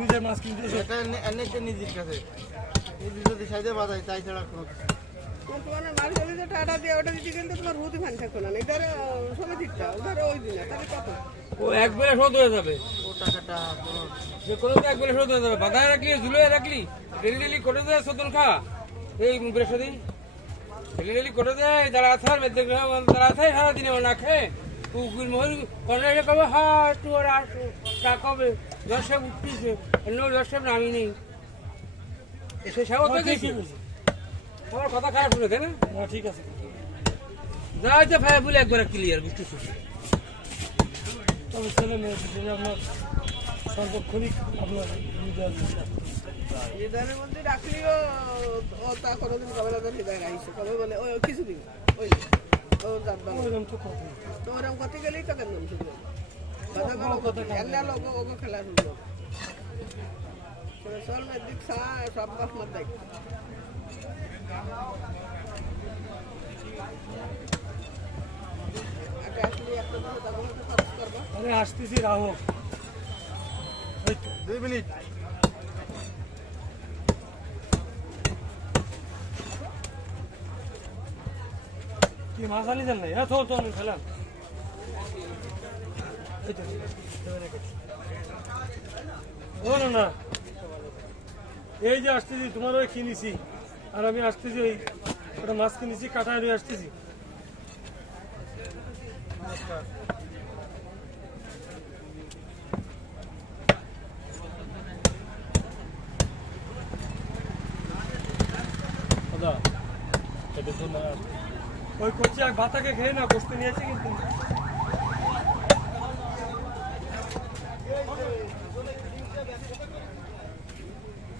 বুঝে মাছ কিনতে এটা অনেকটা নিজের কাছে নিজে যদি সাইডে বাজায় তাই ছাড়া কোনো তোমার মাছ গেলে যে টাটা দিয়ে ওটা দিতে গেলে তোমার রুটি ফান থাকবে না ধরো সমিতিটা ধরো ওই দিনে তাহলে কত ও একবারে শোধ হয়ে যাবে ও টাকাটা কোনো যে কোনো একবারে শোধ হয়ে যাবে বাঁধায় রাখলি ঝুলে রাখলি ডেলি ডেলি করে দেয় সতন খা এই বৃহস্পতি ডেলি ডেলি করে দেয় যারা আথার যারা আথায় সারাদিনে না খেয়ে কুকুর মহিল কন্যাকে কবে হ্যাঁ একটু ওরা আসো তা কবে দশে উঠতেছে দশে নামি নেই এসে সেবা তো গেছি আমার কথা খারাপ শুনে তাই না ঠিক আছে যা হচ্ছে ভাই বলে একবার ক্লিয়ার বুঝতেছি তবে ছেলে মেয়ে যদি আপনার সর্বক্ষণিক আপনার হৃদয়ের মধ্যে রাখলেও ও তা কোনোদিন কবে না হৃদয় গাইছে কবে বলে ওই কিছুদিন ওই ও জানতাম ওইরকম তো কথা তো ওরকম করতে গেলেই তো কেন শুধু কথা বলো কথা খেলনা লোক ওকে খেলা শুনলো চল না দিক সব বাপ মার দেখ আসলে একটা তখন খরচ করবা আরে আসতেছি রাহক 2 মিনিট কি মাছ আনি যান নাই হ্যাঁ তো আমি খেলাম ও না না এই যে আসতেছি তোমার ওই কিনেছি আর আমি আসতেছি ওই ওটা মাছ কিনেছি কাটায় রয়ে আসতেছি ওই করছি এক ভাতাকে খেয়ে না গোস্ত নিয়েছে কিন্তু